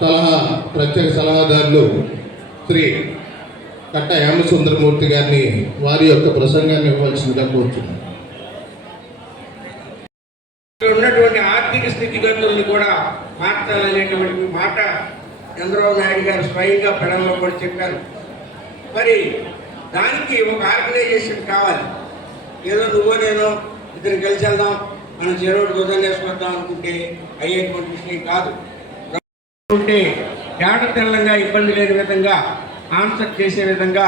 ప్రత్యేక సలహాదారులు శ్రీ కట్ట హేమసుందరమూర్తి గారిని వారి యొక్క ప్రసంగాన్ని ఇవ్వాల్సిందిగా కోరుతున్నాను. ఉన్నటువంటి ఆర్థిక స్థితిగతులను కూడా మార్చాలనేటువంటి మాట చంద్రబాబు నాయుడు గారు స్వయంగా పెడల్లో కూడా చెప్పారు. మరి దానికి ఒక ఆర్గనైజేషన్ కావాలి. ఏదో నువ్వో నేను ఇద్దరు కలిసి వెళ్దాం, మనం చెరువుడు కుదరలేసుకొద్దాం అనుకుంటే అయ్యేటువంటి విషయం కాదు. ఉంటే తేట తెల్లంగా ఇబ్బంది లేని విధంగా ఆన్సర్ చేసే విధంగా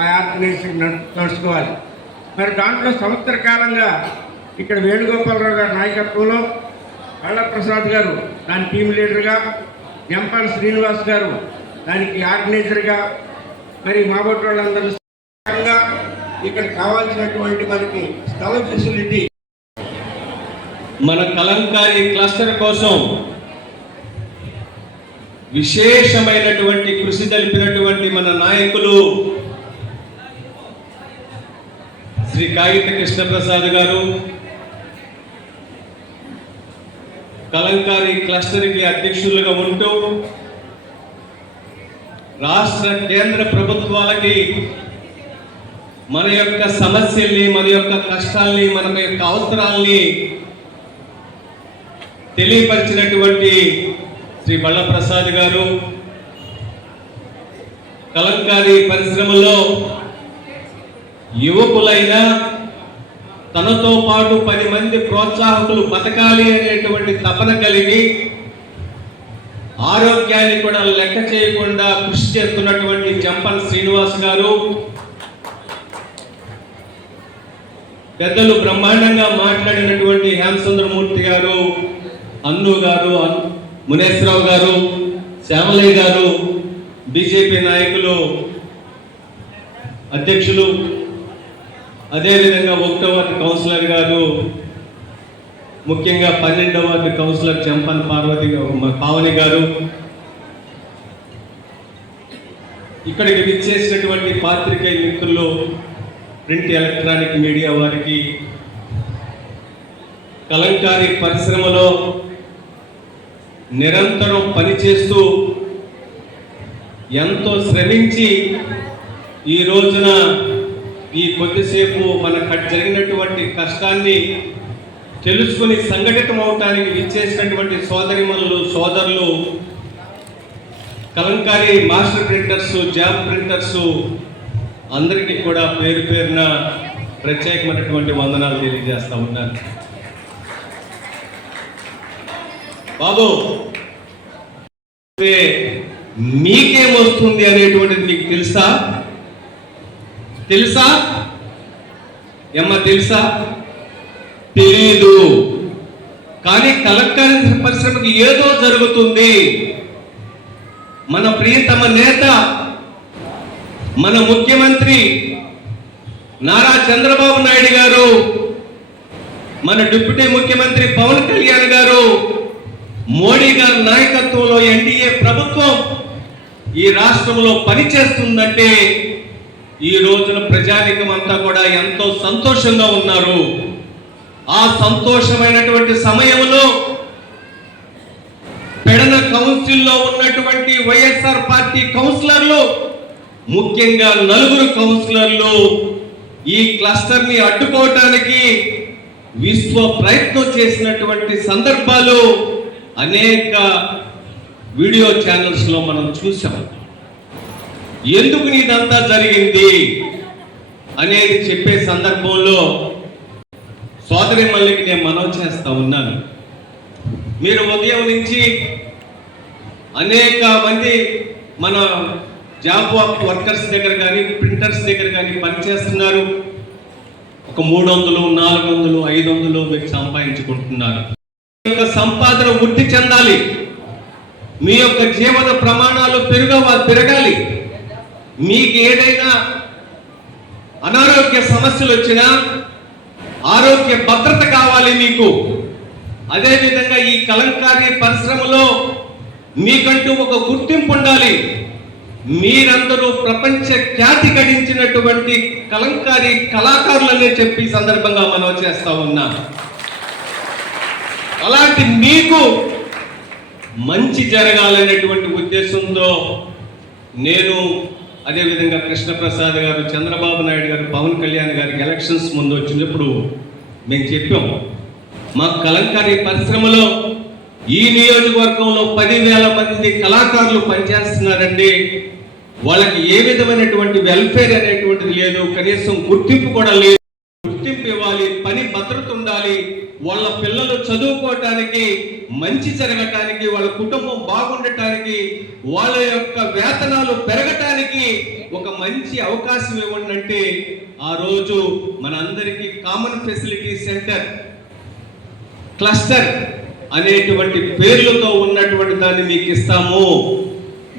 ఆ ఆర్గనైజేషన్ నడుచుకోవాలి. మరి దాంట్లో సంవత్సర కాలంగా ఇక్కడ వేణుగోపాలరావు గారి నాయకత్వంలో వల్లప్రసాద్ గారు దాని టీం లీడర్గా, ఎంపాల శ్రీనివాస్ గారు దానికి ఆర్గనైజర్గా, మరి మాబోటి వాళ్ళందరూ ఇక్కడ కావాల్సినటువంటి మనకి స్థల ఫెసిలిటీ మన కలంకారీ క్లస్టర్ కోసం విశేషమైనటువంటి కృషి తెలిపినటువంటి మన నాయకులు శ్రీ కాగిత కృష్ణప్రసాద్ గారు, కలంకారీ క్లస్టర్కి అధ్యక్షులుగా ఉంటూ రాష్ట్ర కేంద్ర ప్రభుత్వాలకి మన యొక్క సమస్యల్ని, మన యొక్క కష్టాల్ని, మన యొక్క అవసరాల్ని తెలియపరిచినటువంటి శ్రీ వల్లప్రసాద్ గారు, కలంకారీ పరిశ్రమలో యువకులైన తనతో పాటు 10 మంది ప్రోత్సాహకులు బతకాలి అనేటువంటి తపన కలిగి ఆరోగ్యాన్ని కూడా లెక్క చేయకుండా కృషి చేస్తున్నటువంటి జంపల్ శ్రీనివాస్ గారు, పెద్దలు బ్రహ్మాండంగా మాట్లాడినటువంటి హేమసుందరమూర్తి గారు, అన్ను గారు, మునేశ్వరరావు గారు, శ్యామలయ్య గారు, బీజేపీ నాయకులు అధ్యక్షులు, అదేవిధంగా 1వ వార్డు కౌన్సిలర్ గారు, ముఖ్యంగా 12వ వార్డు కౌన్సిలర్ చంపన్ పావని గారు, ఇక్కడికి విచ్చేసినటువంటి పాత్రికేయ మిత్రులు, ప్రింట్ ఎలక్ట్రానిక్ మీడియా వారికి, కలంకారీ పరిశ్రమలో నిరంతరం పనిచేస్తూ ఎంతో శ్రమించి ఈ రోజున ఈ కొద్దిసేపు మనకు జరిగినటువంటి కష్టాన్ని తెలుసుకుని సంఘటితం అవటానికి విచ్చేసినటువంటి సోదరిమణులు, సోదరులు, Kalamkari master printers, job printers అందరికీ కూడా పేరు పేరున ప్రత్యేకమైనటువంటి వందనాలు తెలియజేస్తా ఉన్నాను. బాబు, మీకేమొస్తుంది అనేటువంటిది మీకు తెలుసా? ఏమ్మా తెలుసా? తెలీదు. కానీ కలంకారీ పరిశ్రమకి ఏదో జరుగుతుంది. మన ప్రియతమ నేత, మన ముఖ్యమంత్రి నారా చంద్రబాబు నాయుడు గారు, మన డిప్యూటీ ముఖ్యమంత్రి పవన్ కళ్యాణ్ గారు, మోడీ గారి నాయకత్వంలో ఎన్డీఏ ప్రభుత్వం ఈ రాష్ట్రంలో పనిచేస్తుందంటే ఈ రోజున ప్రజానికం అంతా కూడా ఎంతో సంతోషంగా ఉన్నారు. ఆ సంతోషమైనటువంటి సమయంలో పెడన కౌన్సిల్లో ఉన్నటువంటి వైఎస్ఆర్ పార్టీ కౌన్సిలర్లు, ముఖ్యంగా 4 కౌన్సిలర్లు ఈ క్లస్టర్ ని అడ్డుకోవటానికి విశ్వ ప్రయత్నం చేసినటువంటి సందర్భాలు అనేక వీడియో ఛానల్స్ లో మనం చూసాం. ఎందుకు ఇదంతా జరిగింది అనేది చెప్పే సందర్భంలో సోదరి మల్లికి నేను మనవి చేస్తా ఉన్నాను. మీరు ఉదయం నుంచి అనేక మంది మన జాబ్ వర్కర్స్ దగ్గర కానీ, ప్రింటర్స్ దగ్గర కానీ పనిచేస్తున్నారు. ఒక 300, 400, 500 మీరు సంపాదించుకుంటున్నారు. మీ యొక్క సంపాదన వృద్ధి చెందాలి, మీ యొక్క జీవన ప్రమాణాలు పెరగాలి. మీకు ఏదైనా అనారోగ్య సమస్యలు వచ్చినా ఆరోగ్య భద్రత కావాలి మీకు. అదేవిధంగా ఈ కలంకారీ పరిశ్రమలో మీకంటూ ఒక గుర్తింపు ఉండాలి. మీరందరూ ప్రపంచ ఖ్యాతి గడించినటువంటి కలంకారీ కళాకారులనే చెప్పి సందర్భంగా మనం చేస్తా ఉన్నాం. అలాంటి మీకు మంచి జరగాలనేటువంటి ఉద్దేశంతో నేను, అదేవిధంగా కృష్ణప్రసాద్ గారు, చంద్రబాబు నాయుడు గారు, పవన్ కళ్యాణ్ గారికి ఎలక్షన్స్ ముందు వచ్చినప్పుడు మేము చెప్పాం, మా కలంకారీ పరిశ్రమలో ఈ నియోజకవర్గంలో 10,000 మంది కళాకారులు పనిచేస్తున్నారండి. వాళ్ళకి ఏ విధమైనటువంటి వెల్ఫేర్ అనేటువంటిది లేదు, కనీసం గుర్తింపు కూడా లేదు. గుర్తింపు ఇవ్వాలి, పని భద్రత ఉండాలి, వాళ్ళ పిల్లలు చదువుకోవటానికి, మంచి జరగటానికి, వాళ్ళ కుటుంబం బాగుండటానికి, వాళ్ళ యొక్క వేతనాలు పెరగటానికి ఒక మంచి అవకాశం ఇవ్వండి అంటే ఆ రోజు మనందరికీ కామన్ ఫెసిలిటీ సెంటర్, క్లస్టర్ అనేటువంటి పేర్లతో ఉన్నటువంటి దాన్ని మీకు ఇస్తాము,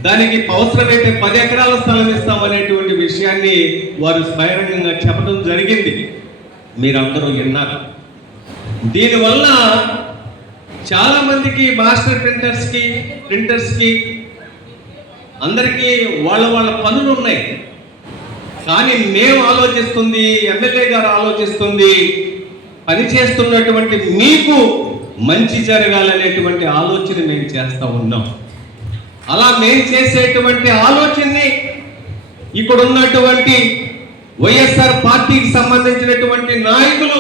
దానికి అవసరమైతే 10 ఎకరాల స్థలం ఇస్తాం అనేటువంటి విషయాన్ని వారు బహిరంగంగా చెప్పడం జరిగింది. మీరందరూ విన్నారు. దీనివల్ల చాలా మందికి మాస్టర్ ప్రింటర్స్కి అందరికీ వాళ్ళ పనులు ఉన్నాయి. కానీ మేము ఆలోచిస్తుంది, ఎమ్మెల్యే గారు ఆలోచిస్తుంది, పనిచేస్తున్నటువంటి మీకు మంచి జరగాలనేటువంటి ఆలోచన మేము చేస్తూ ఉన్నాం. అలా మేము చేసేటువంటి ఆలోచనని ఇక్కడ ఉన్నటువంటి వైఎస్ఆర్ పార్టీకి సంబంధించినటువంటి నాయకులు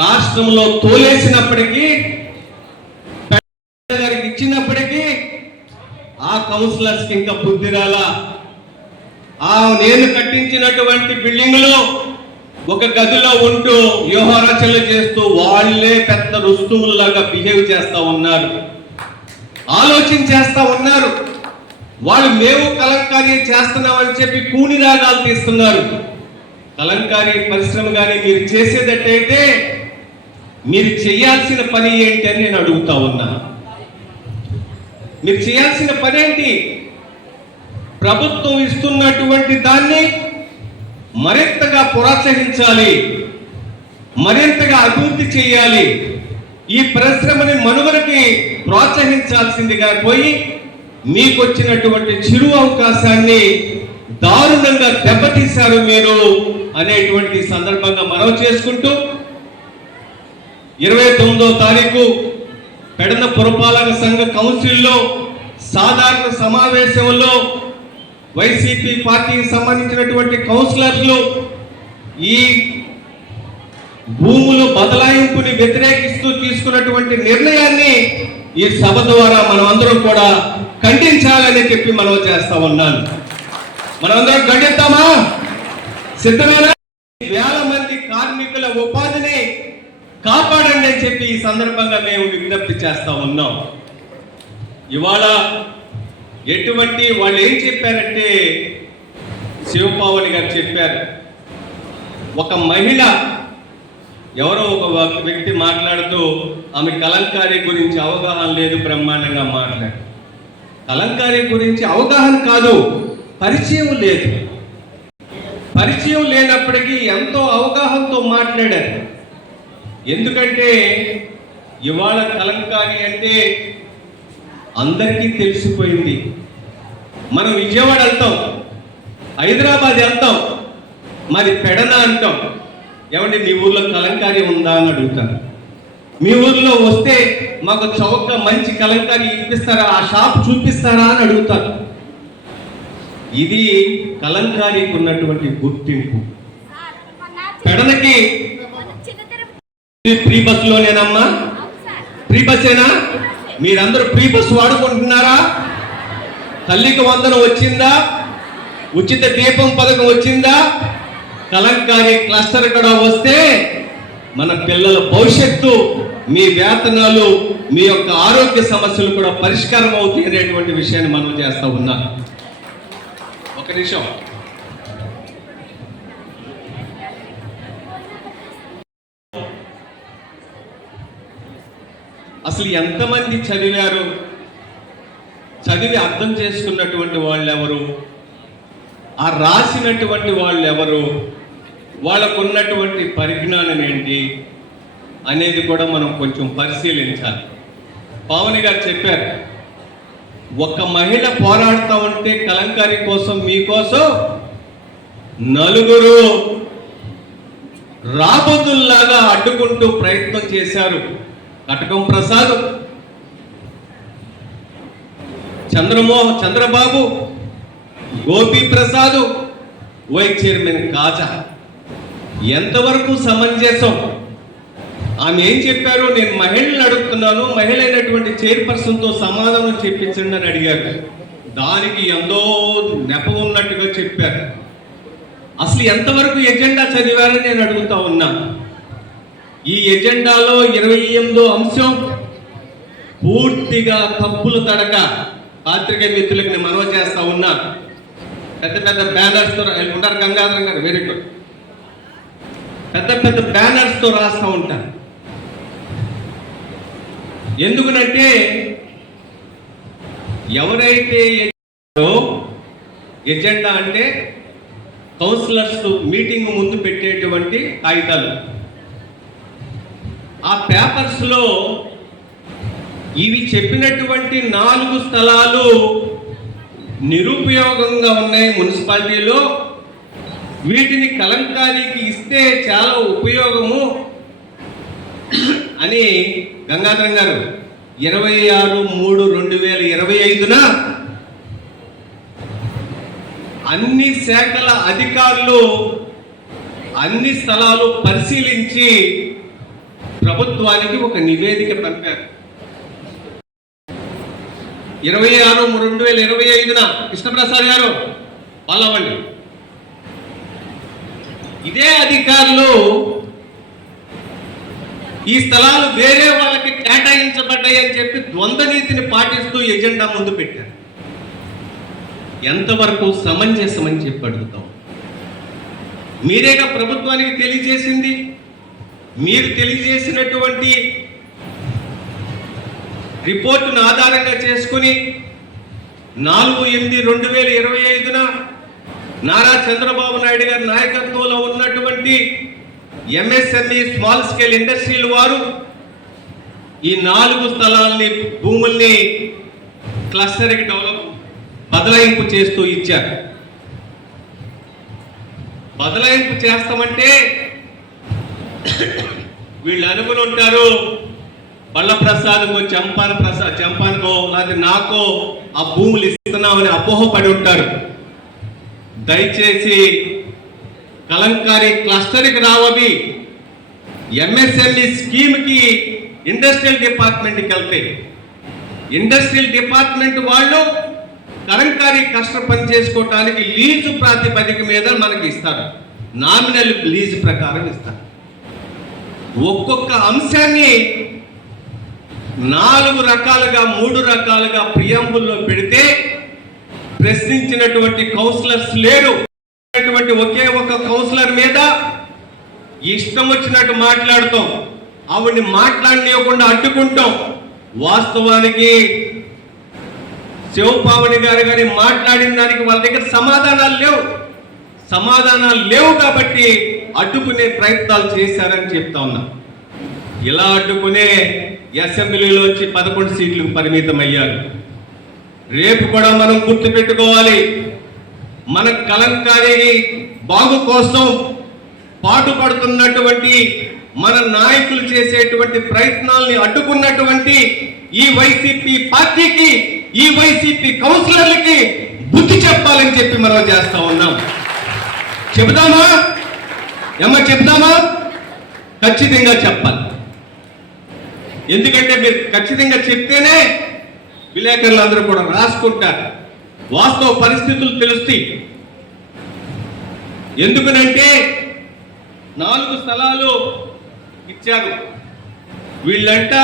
రాష్ట్రంలో తోలేసినప్పటికీ, గారికి ఇచ్చినప్పటికీ ఆ కౌన్సిలర్స్కి ఇంకా బుద్ధి రాలా. నేను కట్టించినటువంటి బిల్డింగ్లో ఒక గదిలో ఉంటూ వ్యూహరచనలు చేస్తూ వాళ్ళే పెద్ద రుస్తుముల్లాగా బిహేవ్ చేస్తూ ఉన్నారు, ఆలోచన చేస్తూ ఉన్నారు. వాళ్ళు మేము కలంకారీ చేస్తున్నామని చెప్పి కూని రాగాలు తీస్తున్నారు. కలంకారీ పరిశ్రమ కానీ మీరు చేసేటట్టయితే మీరు చేయాల్సిన పని ఏంటి అని నేను అడుగుతా ఉన్నా. మీరు చేయాల్సిన పని ఏంటి? ప్రభుత్వం ఇస్తున్నటువంటి దాన్ని మరింతగా ప్రోత్సహించాలి, మరింతగా అభివృద్ధి చేయాలి. ఈ పరిశ్రమని మనుగడకి ప్రోత్సహించాల్సిందిగా పోయి మీకు వచ్చినటువంటి చిరు అవకాశాన్ని దారుణంగా దెబ్బతీశారు మీరు అనేటువంటి సందర్భంగా మనవి చేసుకుంటూ 29వ తారీఖు పెడన పురపాలక సంఘ కౌన్సిల్లో సాధారణ సమావేశంలో వైసీపీ పార్టీకి సంబంధించినటువంటి కౌన్సిలర్లు ఈ భూములు బదలాయింపుని వ్యతిరేకిస్తూ తీసుకున్నటువంటి నిర్ణయాన్ని ఈ సభ ద్వారా మనం అందరం కూడా ఖండించాలని చెప్పి మనం చేస్తా ఉన్నాను. మనమందరం ఖండిస్తామా? సిద్ధమేనా? వేల మంది కార్మికుల ఉపాధిని కాపాడండి అని చెప్పి ఈ సందర్భంగా మేము విజ్ఞప్తి చేస్తా ఉన్నాం. ఇవాళ ఎటువంటి వాళ్ళు ఏం చెప్పారంటే, శివపావని గారు చెప్పారు, ఒక మహిళ ఎవరో ఒక వ్యక్తి మాట్లాడుతూ ఆమె కలంకారీ గురించి అవగాహన లేదు, బ్రహ్మాండంగా మాట్లాడు. కలంకారీ గురించి అవగాహన కాదు, పరిచయం లేదు. పరిచయం లేనప్పటికీ ఎంతో అవగాహనతో మాట్లాడారు. ఎందుకంటే ఇవాళ కలంకారీ అంటే అందరికీ తెలిసిపోయింది. మనం విజయవాడ వెళ్తాం, హైదరాబాద్ వెళ్తాం, మరి పెడన అంటాం. ఏమంటే మీ ఊర్లో కలంకారీ ఉందా అని అడుగుతారు. మీ ఊర్లో వస్తే మాకు చౌకగా మంచి కలంకారీ ఇప్పిస్తారా, ఆ షాప్ చూపిస్తారా అని అడుగుతారు. ఇది కలంకారీకి ఉన్నటువంటి గుర్తింపు. పెడనకి ఫ్రీ బస్సులోనేనమ్మా, ఫ్రీ బస్సేనా? మీరందరూ ఫ్రీ బస్ వాడుకుంటున్నారా? తల్లికి వందనం వచ్చిందా? ఉచిత దీపం పథకం వచ్చిందా? కలంకారీ క్లస్టర్ కూడా వస్తే మన పిల్లల భవిష్యత్తు, మీ వేతనాలు, మీ యొక్క ఆరోగ్య సమస్యలు కూడా పరిష్కారం అవుతాయి అనేటువంటి విషయాన్ని మనం చేస్తా ఉన్నాం. ఒక నిమిషం. అసలు ఎంతమంది చదివారు, చదివి అర్థం చేసుకున్నటువంటి వాళ్ళు ఎవరు, ఆ రాసినటువంటి వాళ్ళు ఎవరు, వాళ్ళకు ఉన్నటువంటి పరిజ్ఞానం ఏంటి అనేది కూడా మనం కొంచెం పరిశీలించాలి. పావని గారు చెప్పారు, ఒక మహిళ పోరాడుతూ ఉంటే కలంకారీ కోసం, మీకోసం నలుగురు రాబోతుల్లాగా అడ్డుకుంటూ ప్రయత్నం చేశారు. కటకం ప్రసాద్, చంద్రబాబు, గోపి ప్రసాద్, వైస్ చైర్మన్ కాజా. ఎంతవరకు సమంజసం? ఆమె ఏం చెప్పారు? నేను మహిళలను అడుగుతున్నాను, మహిళ అయినటువంటి చైర్పర్సన్తో సమాధానం చెప్పించండి అని అడిగారు. దానికి ఎంతో నెపం ఉన్నట్టుగా చెప్పారు. అసలు ఎంతవరకు ఎజెండా చదివారని నేను అడుగుతా ఉన్నా. ఈ ఎజెండాలో 28వ అంశం పూర్తిగా తప్పులు తడక. పాత్రికేయ మిత్రులకు నేను మనవి చేస్తా ఉన్నా. పెద్ద పెద్ద బ్యానర్స్తో ఉంటారు, గంగాధరం గారు వెరీ గుడ్, పెద్ద పెద్ద బ్యానర్స్తో రాస్తూ ఉంటారు. ఎందుకనంటే ఎవరైతే ఎజెండా అంటే కౌన్సిలర్స్ మీటింగ్ ముందు పెట్టేటువంటి కాగితాలు, ఆ పేపర్స్లో ఇవి చెప్పినటువంటి 4 స్థలాలు నిరుపయోగంగా ఉన్నాయి మున్సిపాలిటీలో, వీటిని కలంకారీకి ఇస్తే చాలా ఉపయోగము అని గంగాధరం గారు 26/3/2025 అన్ని శాఖల అధికారులు అన్ని స్థలాలు పరిశీలించి ప్రభుత్వానికి ఒక నివేదిక పంపారు. 26/3/2025 కృష్ణప్రసాద్ గారు పాలవండి. ఇదే అధికారులు ఈ స్థలాలు వేరే వాళ్ళకి కేటాయించబడ్డాయి అని చెప్పి ద్వంద్వ నీతిని పాటిస్తూ ఎజెండా ముందు పెట్టారు. ఎంతవరకు సమంజసమని చెప్పి అడుగుతాం. మీరేగా ప్రభుత్వానికి తెలియజేసింది. మీరు తెలియజేసినటువంటి రిపోర్టును ఆధారంగా చేసుకుని 4/8/2025 నారా చంద్రబాబు నాయుడు గారి నాయకత్వంలో ఉన్నటువంటి ఎంఎస్ఎంఈ స్మాల్ స్కేల్ ఇండస్ట్రీల వారు ఈ 4 స్థలాల్ని భూముల్ని క్లస్టర్కి బదలాయింపు చేస్తూ ఇచ్చారు. బదలాయింపు చేస్తామంటే వీళ్ళు అనుకుని ఉంటారు బళ్ళప్రసాద్కో చంపానికో లేకపోతే నాకో ఆ భూములు ఇస్తున్నామని అపోహపడి ఉంటారు. దయచేసి కలంకారీ క్లస్టర్కి రావవి ఎంఎస్ఎంఈ స్కీమ్కి ఇండస్ట్రియల్ డిపార్ట్మెంట్కి వెళ్తే ఇండస్ట్రియల్ డిపార్ట్మెంట్ వాళ్ళు కలంకారీ క్లస్టర్ పని చేసుకోవటానికి లీజు ప్రాతిపదిక మీద మనకి ఇస్తారు. నామినల్ లీజు ప్రకారం ఇస్తారు. ఒక్కొక్క అంశాన్ని 4 రకాలుగా 3 రకాలుగా ప్రియంబుల్లో పెడితే ప్రశ్నించినటువంటి కౌన్సిలర్స్ లేరు. ఒకే ఒక కౌన్సిలర్ మీద ఇష్టం వచ్చినట్టు మాట్లాడుతాం, ఆవిడ్ని మాట్లాడనివ్వకుండా అడ్డుకుంటాం. వాస్తవానికి శివపావని గారి మాట్లాడిన దానికి వాళ్ళ దగ్గర సమాధానాలు లేవు కాబట్టి అడ్డుకునే ప్రయత్నాలు చేశారని చెప్తా ఉన్నా. ఇలా అడ్డుకునే అసెంబ్లీలోంచి 11 సీట్లకు పరిమితం అయ్యారు. రేపు కూడా మనం గుర్తుపెట్టుకోవాలి, మన కలంకారీ బాగు కోసం పాటుపడుతున్నటువంటి మన నాయకులు చేసేటువంటి ప్రయత్నాల్ని అడ్డుకున్నటువంటి ఈ వైసీపీ పార్టీకి, ఈ వైసీపీ కౌన్సిలర్లకి బుద్ధి చెప్పాలని చెప్పి మనం చేస్తా ఉన్నాం. చెబుదామా? చెప్దామా? ఖచ్చితంగా చెప్పాలి. ఎందుకంటే మీరు ఖచ్చితంగా చెప్తేనే విలేకరులు అందరూ కూడా రాసుకుంటారు, వాస్తవ పరిస్థితులు తెలుస్తాయి. ఎందుకనంటే 4 స్థలాలు ఇచ్చారు. వీళ్ళంట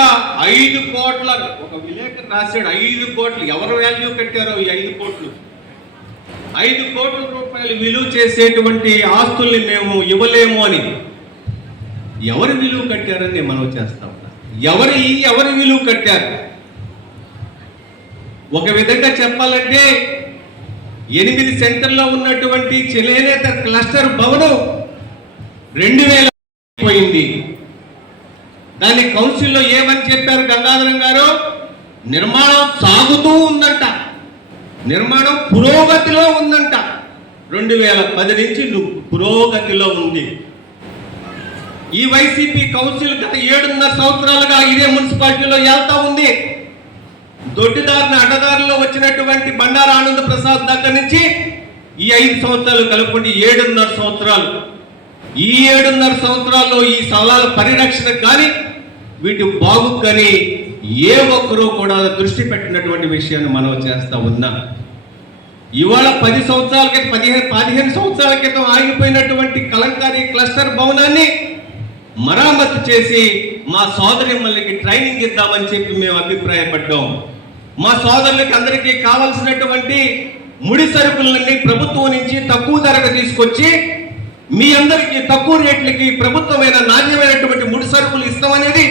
5 కోట్ల, ఒక విలేకరు రాశాడు 5 కోట్లు. ఎవరు వాల్యూ కట్టారో ఈ 5 కోట్లు? 5 కోట్ల రూపాయలు విలువ చేసేటువంటి ఆస్తుల్ని మేము ఇవ్వలేము అని. ఎవరు విలువ కట్టారని మనం చేస్తా ఉన్నాం. ఎవరు విలువ కట్టారు? ఒక విధంగా చెప్పాలంటే 8 సెంటర్లో ఉన్నటువంటి చేనేత క్లస్టర్ భవనం 2000 పోయింది. దాన్ని కౌన్సిల్లో ఏమని చెప్పారు గంగాధరం గారు? నిర్మాణం సాగుతూ ఉందంట, నిర్మాణం పురోగతిలో ఉందంట. 2010 నుంచి పురోగతిలో ఉంది. ఈ వైసీపీ కౌన్సిల్ గత 7.5 సంవత్సరాలుగా ఇదే మున్సిపాలిటీలో వెళ్తా ఉంది. దొడ్డిదారిన అడ్డదారిలో వచ్చినటువంటి బండారు ఆనంద ప్రసాద్ దగ్గర నుంచి ఈ 5 సంవత్సరాలు కలుపుకుంటే 7.5 సంవత్సరాలు. ఈ 7.5 సంవత్సరాల్లో ఈ స్థలాల పరిరక్షణకు కానీ వీటి బాగు కానీ ఏ ఒక్కరూ కూడా దృష్టి పెట్టినటువంటి విషయాన్ని మనం చేస్తా ఉన్నాం. ఇవాళ 10 సంవత్సరాల క్రితం 15 సంవత్సరాల క్రితం ఆగిపోయినటువంటి కలంకారీ క్లస్టర్ భవనాన్ని మరామత్తు చేసి మా సోదరిమల్లికి ట్రైనింగ్ ఇద్దామని చెప్పి మేము అభిప్రాయపడ్డాం. మా సోదరులకి అందరికీ కావాల్సినటువంటి ముడి సరుకులన్నీ ప్రభుత్వం నుంచి తక్కువ ధరకు తీసుకొచ్చి మీ అందరికీ తక్కువ రేట్లకి ప్రభుత్వమైన నాణ్యమైనటువంటి ముడి సరుకులు ఇస్తామనేది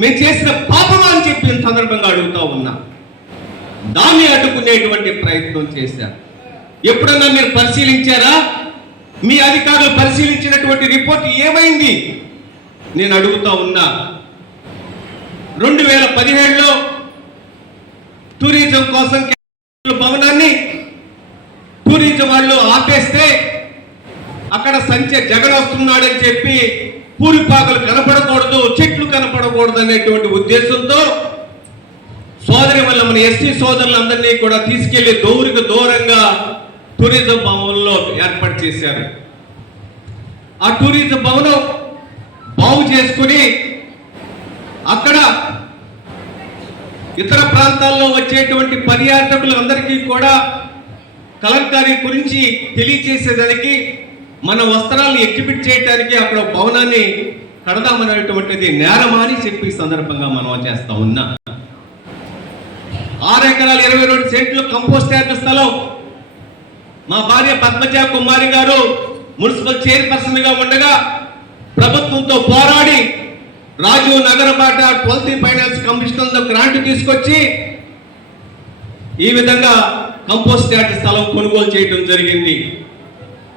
మేము చేసిన పాపమా అని చెప్పి సందర్భంగా అడుగుతా ఉన్నా. దాన్ని అడ్డుకునేటువంటి ప్రయత్నం చేశారు. ఎప్పుడన్నా మీరు పరిశీలించారా? మీ అధికారులు పరిశీలించినటువంటి రిపోర్ట్ ఏమైంది నేను అడుగుతా ఉన్నా. 2017లో టూరిజం కోసం భవనాన్ని టూరిజం వాళ్ళు ఆపేస్తే అక్కడ సంచే జగన్ వస్తున్నాడని చెప్పి పూరిపాకలు కనపడకూడదు, చెట్లు కనపడకూడదు అనేటువంటి ఉద్దేశంతో సోదరి వల్ల మన ఎస్టీ సోదరులందరినీ కూడా తీసుకెళ్లి దూరంగా టూరిజం భవనంలో ఏర్పాటు చేశారు. ఆ టూరిజం భవనం బాగు చేసుకుని అక్కడ ఇతర ప్రాంతాల్లో వచ్చేటువంటి పర్యాటకులందరికీ కూడా కలంకారీ గురించి తెలియచేసేదానికి మన వస్త్రాలను ఎగ్జిబిట్ చేయడానికి అక్కడ భవనాన్ని కడదామనేటువంటిది నేరమా అని చెప్పి సందర్భంగా మనం చేస్తా ఉన్నా. 6 ఎకరాల 22 సెంట్లు కంపోస్ట్ యార్డ్ స్థలం మా భార్య పద్మజ కుమారి గారు మున్సిపల్ చైర్పర్సన్ గా ఉండగా ప్రభుత్వంతో పోరాడి రాజీవ్ నగర బాట 12th ఫైనాన్స్ కమిషన్ లో గ్రాంట్ తీసుకొచ్చి ఈ విధంగా కంపోస్ట్ యార్డ్ స్థలం కొనుగోలు చేయడం జరిగింది.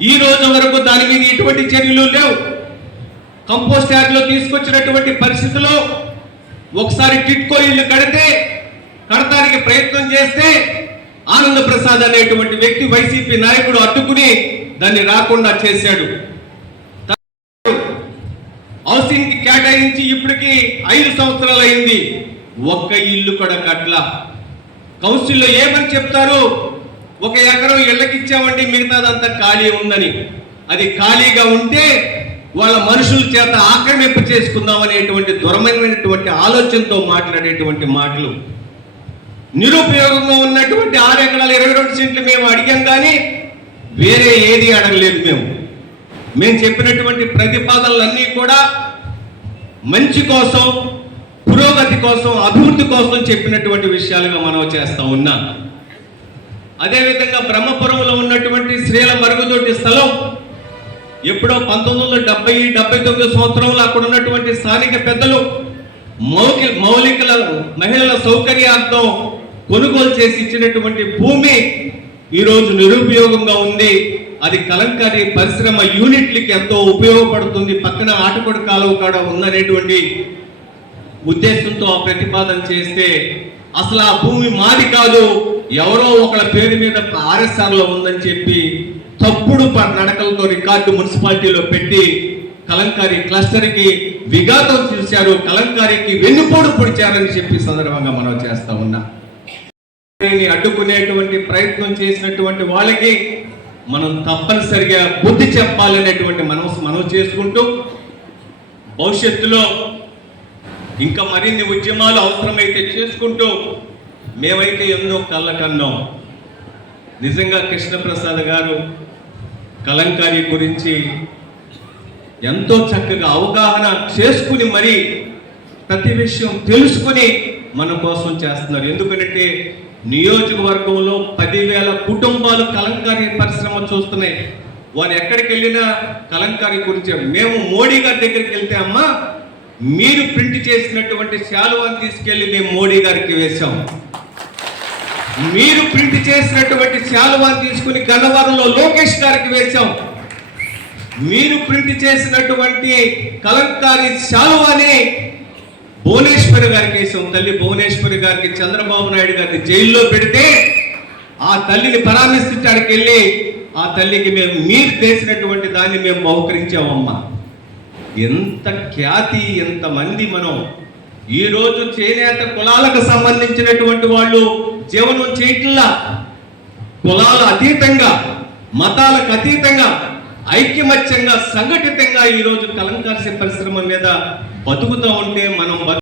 ఈ రోజు వరకు దాని మీద ఎటువంటి చర్యలు లేవు. కంపోస్ట్ యార్డ్ లో తీసుకొచ్చినటువంటి పరిస్థితిలో ఒకసారి టిట్కో ఇల్లు కడతానికి ప్రయత్నం చేస్తే ఆనంద ప్రసాద్ అనేటువంటి వ్యక్తి వైసీపీ నాయకుడు అడ్డుకుని దాన్ని రాకుండా చేశాడు. హౌసింగ్ కి కేటాయించి ఇప్పటికి 5 సంవత్సరాలు అయింది. ఒక్క ఇల్లు కూడా కట్ల. కౌన్సిల్లో ఏమని చెప్తారు? 1 ఎకరం ఇళ్ళకిచ్చామండి, మిగతాదంతా ఖాళీ ఉందని. అది ఖాళీగా ఉంటే వాళ్ళ మనుషుల చేత ఆక్రమింప చేసుకుందాం అనేటువంటి దుర్మైనటువంటి ఆలోచనతో మాట్లాడేటువంటి మాటలు. నిరుపయోగంగా ఉన్నటువంటి 6 ఎకరాల 22 సెంట్లు మేము అడిగాం కానీ వేరే ఏది అడగలేదు. మేము చెప్పినటువంటి ప్రతిపాదనలన్నీ కూడా మంచి కోసం, పురోగతి కోసం, అభివృద్ధి కోసం చెప్పినటువంటి విషయాలుగా మనం చేస్తా ఉన్నాం. అదేవిధంగా బ్రహ్మపురంలో ఉన్నటువంటి శ్రీల మరుగుదొడ్డి స్థలం ఎప్పుడో 1970-79 సంవత్సరంలో అక్కడ ఉన్నటువంటి స్థానిక పెద్దలు మౌలిక మహిళల సౌకర్యార్థం కొనుగోలు చేసి ఇచ్చినటువంటి భూమి ఈరోజు నిరుపయోగంగా ఉంది. అది కలంకారీ పరిశ్రమ యూనిట్లకి ఎంతో ఉపయోగపడుతుంది, పక్కన ఆటకొడు కాలువ కూడా ఉందనేటువంటి ఉద్దేశంతో ఆ ప్రతిపాదన చేస్తే అసలు ఆ భూమి మాది కాదు, ఎవరో ఒకళ్ళ పేరు మీద ఆర్ఎస్ఆర్లో ఉందని చెప్పి తప్పుడు నడకలతో రికార్డు మున్సిపాలిటీలో పెట్టి కలంకారీ క్లస్టర్కి విఘాతం చూశారు, కలంకారీకి వెన్నుపోటు పొడిచారని చెప్పి సందర్భంగా మనం చేస్తా ఉన్నాం. అడ్డుకునేటువంటి ప్రయత్నం చేసినటువంటి వాళ్ళకి మనం తప్పనిసరిగా బుద్ధి చెప్పాలనేటువంటి మనం చేసుకుంటూ భవిష్యత్తులో ఇంకా మరిన్ని ఉద్యమాలు అవసరమైతే చేసుకుంటూ మేమైతే ఎన్నో కళ్ళ కన్నాం. నిజంగా కృష్ణప్రసాద్ గారు కలంకారీ గురించి ఎంతో చక్కగా అవగాహన చేసుకుని మరి ప్రతి విషయం తెలుసుకుని మన కోసం చేస్తున్నారు. ఎందుకంటే నియోజకవర్గంలో 10,000 కుటుంబాలు కలంకారీ పరిశ్రమ చూస్తున్నాయి. వారు ఎక్కడికి వెళ్ళినా కలంకారీ గురించి. మేము మోడీ గారి దగ్గరికి వెళ్తే అమ్మా మీరు ప్రింట్ చేసినటువంటి శాలువాన్ని తీసుకెళ్లి మేము మోడీ గారికి వేశాం. మీరు ప్రింట్ చేసినటువంటి శాలువాన్ని తీసుకుని గన్నవరంలో లోకేష్ గారికి వేశాం. మీరు ప్రింట్ చేసినటువంటి కలంకారీ శాలువాని భువనేశ్వరి గారికి వేసాం. తల్లి భువనేశ్వరి గారికి చంద్రబాబు నాయుడు గారిని జైల్లో పెడితే ఆ తల్లిని పరామర్శించడానికి వెళ్ళి ఆ తల్లికి మీరు చేసినటువంటి దాన్ని మేము బహుకరించామమ్మా. ఎంత ఖ్యాతి, ఎంతమంది మనం ఈ రోజు చేనేత కులాలకు సంబంధించినటువంటి వాళ్ళు జీవనం చేయట్లా. కులాల అతీతంగా, మతాలకు అతీతంగా, ఐక్యమత్యంగా, సంఘటితంగా ఈ రోజు కలంకారీ పరిశ్రమ మీద బతుకుతూ ఉంటే మనం